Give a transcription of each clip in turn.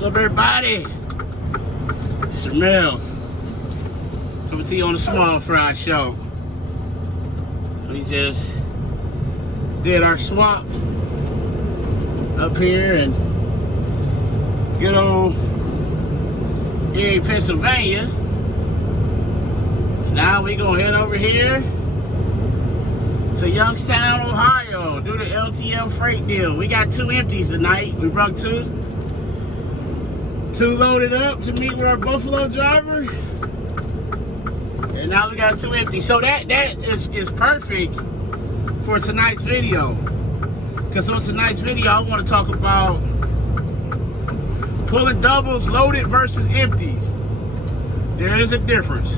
What's up, everybody? It's Mel. Coming to you on the Small Fry Show. We just did our swap up here in good old Erie, Pennsylvania. Now we gonna head over here to Youngstown, Ohio, do the LTL freight deal. We got 2 empties tonight. We brought 2 loaded up to meet with our Buffalo driver. And now we got 2 empties. So that is perfect for tonight's video. Because on tonight's video, I want to talk about pulling doubles loaded versus empty. There is a difference.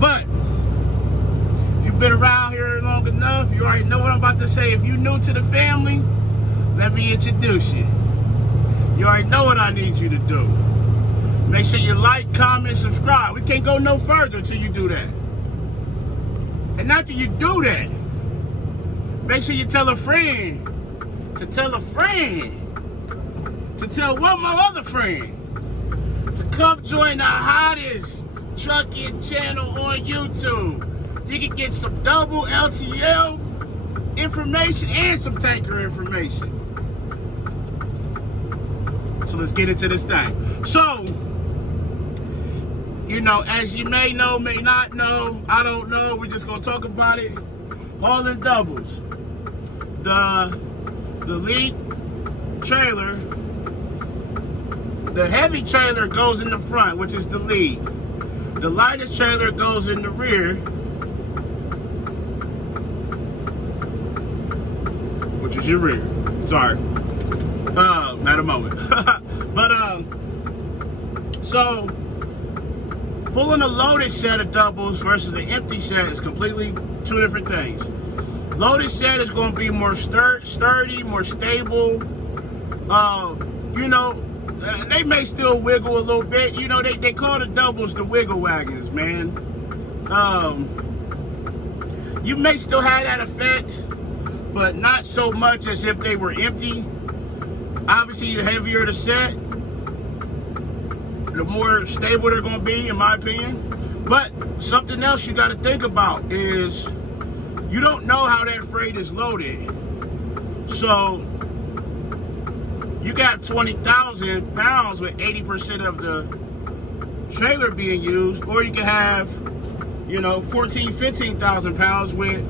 But if you've been around here long enough, you already know what I'm about to say. If you're new to the family, let me introduce you. You already know what I need you to do. Make sure you like, comment, subscribe. We can't go no further until you do that. And after you do that, make sure you tell a friend to tell a friend to tell one more other friend to come join the hottest trucking channel on YouTube. You can get some double LTL information and some tanker information. So let's get into this thing. So, you know, as you may know, may not know, I don't know, we're just gonna talk about it. Hauling doubles. The lead trailer, the heavy trailer goes in the front, which is the lead. The lightest trailer goes in the rear, which is your rear. Sorry. Not a moment. But, so, pulling a loaded set of doubles versus an empty set is completely 2 different things. Loaded set is going to be more sturdy, more stable. You know, they may still wiggle a little bit. You know, they call the doubles the wiggle wagons, man. You may still have that effect, but not so much as if they were empty. Obviously, the heavier the set, the more stable they're going to be, in my opinion. But something else you got to think about is you don't know how that freight is loaded. So you got 20,000 pounds with 80% of the trailer being used, or you can have, you know, 15,000 pounds with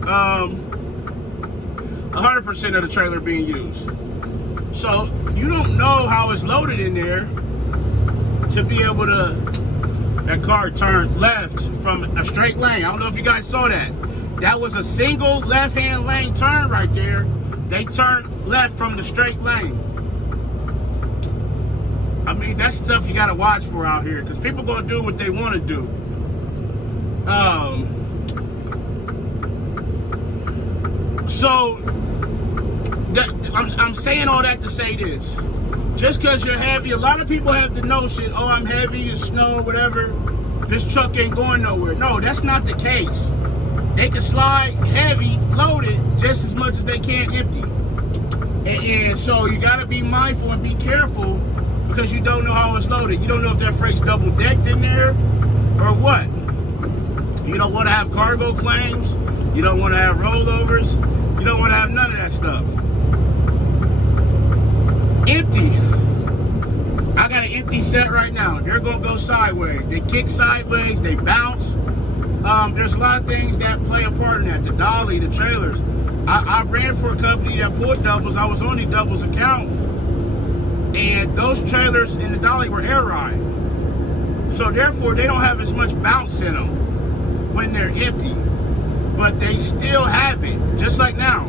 100% of the trailer being used. So you don't know how it's loaded in there to be able to, that car turned left from a straight lane. I don't know if you guys saw that. That was a single left-hand lane turn right there. They turned left from the straight lane. I mean, that's stuff you gotta watch for out here, because people gonna do what they wanna do. I'm saying all that to say this. Just because you're heavy, a lot of people have the notion, oh, I'm heavy, it's snow, whatever, this truck ain't going nowhere. No, that's not the case. They can slide heavy, loaded, just as much as they can empty. And so you gotta be mindful and be careful, because you don't know how it's loaded. You don't know if that freight's double decked in there or what. You don't want to have cargo claims. You don't want to have rollovers. You don't want to have none of that stuff. Empty. I got an empty set right now. They're gonna go sideways. They kick sideways, they bounce. There's a lot of things that play a part in that. The dolly, the trailers. I ran for a company that pulled doubles. I was on the doubles account. And those trailers in the dolly were air ride. So therefore, they don't have as much bounce in them when they're empty. But they still have it, just like now.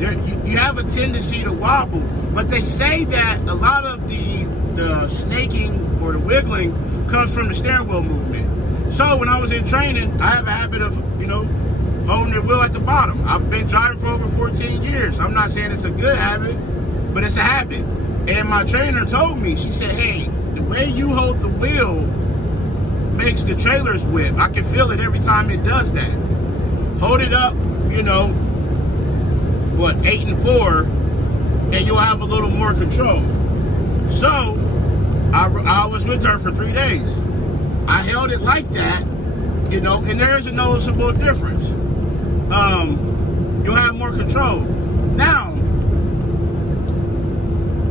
You have a tendency to wobble. But they say that a lot of the snaking or the wiggling comes from the steering wheel movement. So when I was in training, I have a habit of, you know, holding the wheel at the bottom. I've been driving for over 14 years. I'm not saying it's a good habit, but it's a habit. And my trainer told me, she said, hey, the way you hold the wheel makes the trailers whip. I can feel it every time it does that. Hold it up, you know, what, 8 and 4, and you'll have a little more control. So I was with her for 3 days. I held it like that, you know, and there is a noticeable difference. You'll have more control. Now,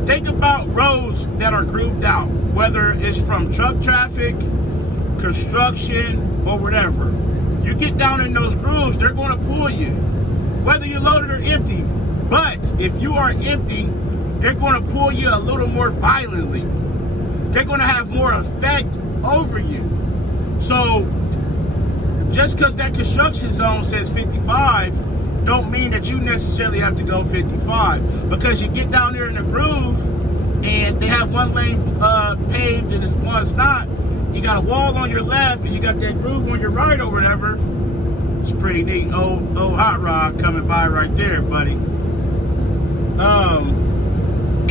think about roads that are grooved out, whether it's from truck traffic, construction, or whatever. You get down in those grooves, they're going to pull you, whether you're loaded or empty. But if you are empty, they're going to pull you a little more violently. They're going to have more effect over you. So just because that construction zone says 55 don't mean that you necessarily have to go 55, because you get down there in the groove and they have one lane paved and one's not. You got a wall on your left and you got that groove on your right or whatever. It's pretty neat. Old hot rod coming by right there, buddy.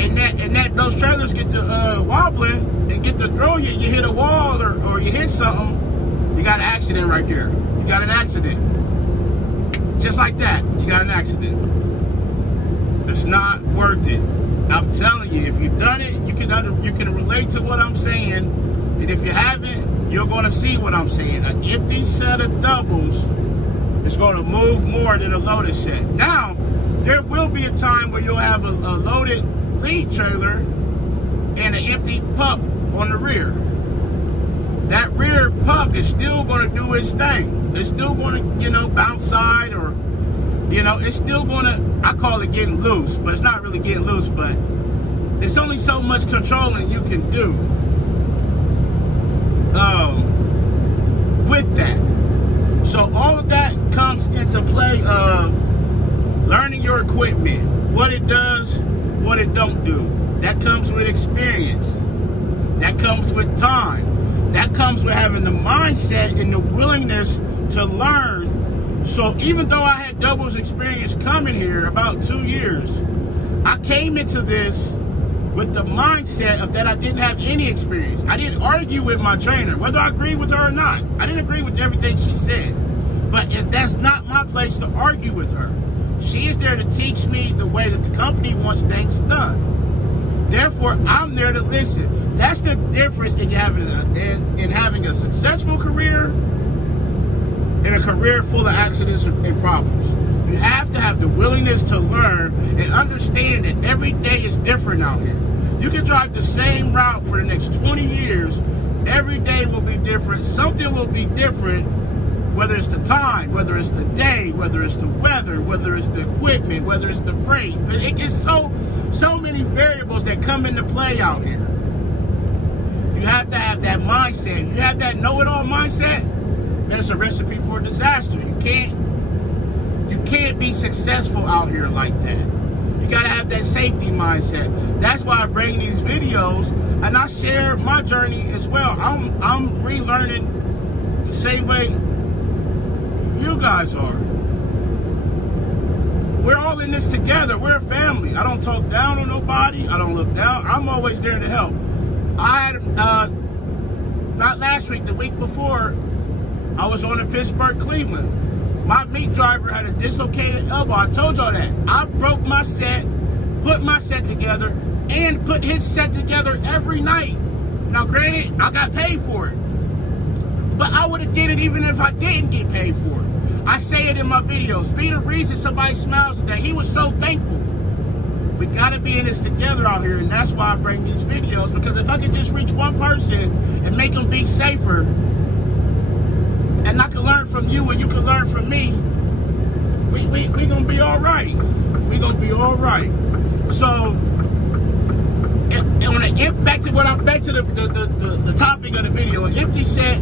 And that those trailers get to wobbling and get to throw you. You hit a wall or you hit something, you got an accident right there. You got an accident. Just like that, you got an accident. It's not worth it. I'm telling you, if you've done it, you can relate to what I'm saying. And if you haven't, you're going to see what I'm saying. An empty set of doubles is going to move more than a loaded set. Now, there will be a time where you'll have a loaded lead trailer and an empty pup on the rear. That rear pup is still going to do its thing. It's still going to, you know, bounce side, or, you know, it's still going to, I call it getting loose, but it's not really getting loose, but there's only so much controlling you can do with that. So all of that comes into play of learning your equipment, what it does, what it don't do. That comes with experience. That comes with time. That comes with having the mindset and the willingness to learn. So even though I had doubles experience coming here, about 2 years, I came into this with the mindset of that I didn't have any experience. I didn't argue with my trainer, whether I agreed with her or not. I didn't agree with everything she said. But if that's not my place to argue with her. She is there to teach me the way that the company wants things done. Therefore, I'm there to listen. That's the difference in having a successful career and a career full of accidents and problems. You have to have the willingness to learn and understand that every day is different out here. You can drive the same route for the next 20 years. Every day will be different. Something will be different, whether it's the time, whether it's the day, whether it's the weather, whether it's the equipment, whether it's the freight. It gets so many variables that come into play out here. You have to have that mindset. You have that know-it-all mindset, that's a recipe for disaster. You can't be successful out here like that. You gotta have that safety mindset. That's why I bring these videos and I share my journey as well. I'm relearning the same way you guys are. We're all in this together. We're a family. I don't talk down on nobody. I don't look down. I'm always there to help. I had, not last week, the week before, I was on in Pittsburgh, Cleveland. My meat driver had a dislocated elbow. I told y'all that. I broke my set, put my set together, and put his set together every night. Now, granted, I got paid for it. But I would have did it even if I didn't get paid for it. I say it in my videos. Be the reason somebody smiles today. He was so thankful. We gotta be in this together out here, and that's why I bring these videos, because if I could just reach one person and make them be safer, and I can learn from you and you can learn from me, we gonna be all right. We gonna be all right. So, back to the topic of the video. An empty set,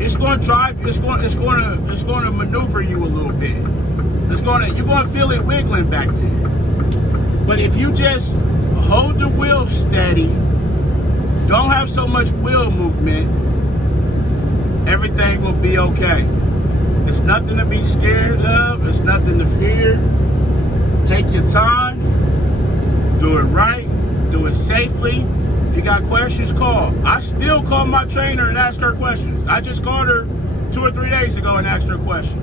it's going to drive. It's going to maneuver you a little bit. You're going to feel it wiggling back there. But if you just hold the wheel steady, don't have so much wheel movement, everything will be okay. It's nothing to be scared of. It's nothing to fear. Take your time. Do it right. Do it safely. If you got questions, call. I still call my trainer and ask her questions. I just called her 2 or 3 days ago and asked her a question.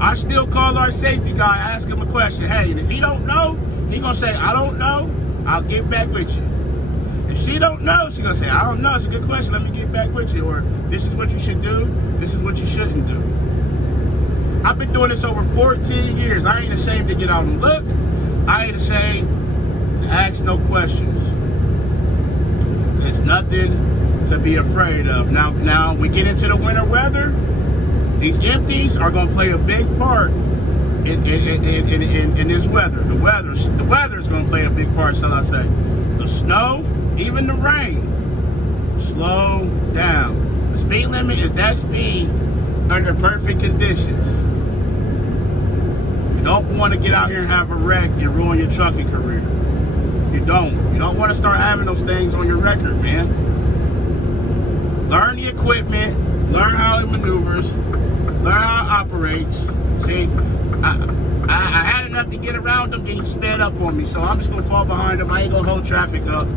I still call our safety guy, ask him a question. Hey, and if he don't know, he gonna say, I don't know. I'll get back with you. If she don't know, she's gonna say, I don't know, it's a good question, let me get back with you. Or this is what you should do, this is what you shouldn't do. I've been doing this over 14 years. I ain't ashamed to get out and look. I ain't ashamed to ask no questions. There's nothing to be afraid of. Now we get into the winter weather. These empties are gonna play a big part in this weather. The weather is gonna play a big part, shall I say. The snow, even the rain, slow down. The speed limit is that speed under perfect conditions. You don't want to get out here and have a wreck and ruin your trucking career. You don't want to start having those things on your record, man. Learn the equipment, learn how it maneuvers, learn how it operates. See, I had enough to get around them, then he sped up on me, so I'm just gonna fall behind him. I ain't gonna hold traffic up.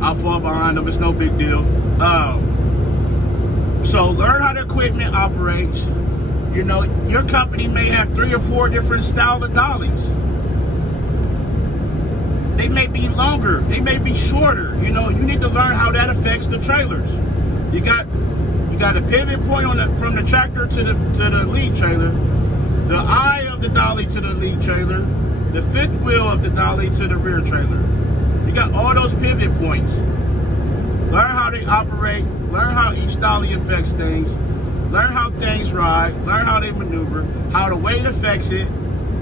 I'll fall behind them, it's no big deal. So learn how the equipment operates. You know, your company may have 3 or 4 different style of dollies. They may be longer, they may be shorter. You know, you need to learn how that affects the trailers. You got a pivot point from the tractor to the lead trailer, the eye of the dolly to the lead trailer, the fifth wheel of the dolly to the rear trailer. You got all those pivot points. Learn how they operate, learn how each dolly affects things, learn how things ride, learn how they maneuver, how the weight affects it,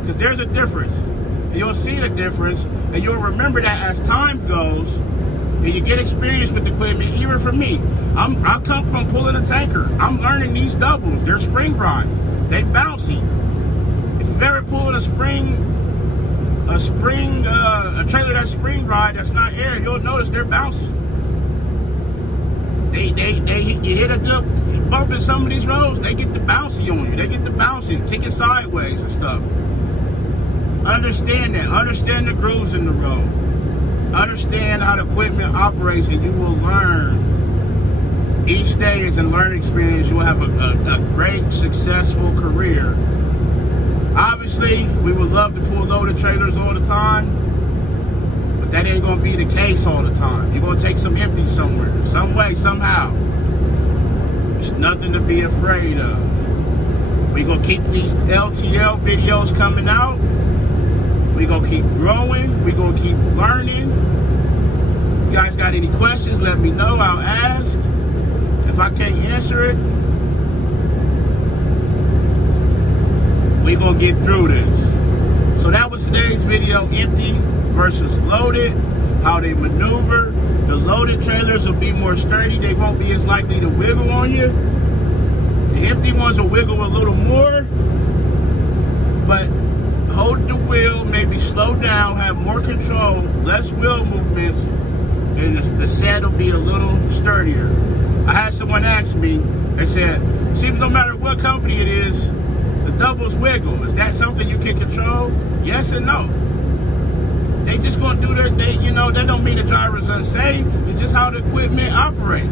because there's a difference. And you'll see the difference, and you'll remember that as time goes, and you get experience with the equipment. Even for me, I come from pulling a tanker. I'm learning these doubles. They're spring ride. They bouncy. If you've ever pulled a trailer that's spring ride that's not air, you'll notice they're bouncy. You hit a good bump in some of these roads, they get the bouncy on you. They get the bouncy, kicking sideways and stuff. Understand that. Understand the grooves in the road. Understand how the equipment operates, and you will learn. Each day is a learning experience. You will have a great, successful career. Obviously, we would love to pull loaded trailers all the time, but that ain't going to be the case all the time. You're going to take some empty somewhere, some way, somehow. There's nothing to be afraid of. We're going to keep these LTL videos coming out. We're going to keep growing. We're going to keep learning. You guys got any questions, let me know. I'll ask. If I can't answer it, we're going to get through this. So that was today's video, empty versus loaded, how they maneuver. The loaded trailers will be more sturdy. They won't be as likely to wiggle on you. The empty ones will wiggle a little more, but hold the wheel, maybe slow down, have more control, less wheel movements, and the set will be a little sturdier. I had someone ask me, they said, seems no matter what company it is, the doubles wiggle. Is that something you can control? Yes and no. They just gonna do their thing, you know, that don't mean the driver's unsafe. It's just how the equipment operates.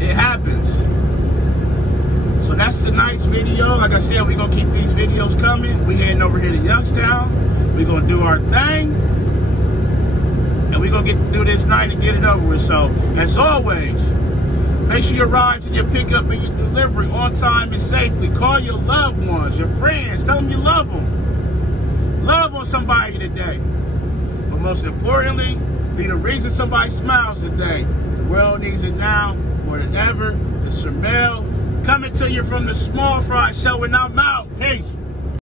It happens. So that's tonight's video. Like I said, we're gonna keep these videos coming. We heading over here to Youngstown. We're gonna do our thing. And we're gonna get through this night and get it over with. So, as always, make sure your rides and your pickup and your delivery on time and safely. Call your loved ones, your friends. Tell them you love them. Love on somebody today. But most importantly, be the reason somebody smiles today. The world needs it now more than ever. It's Shamel coming to you from the Small Fry Show, and I'm out. Peace.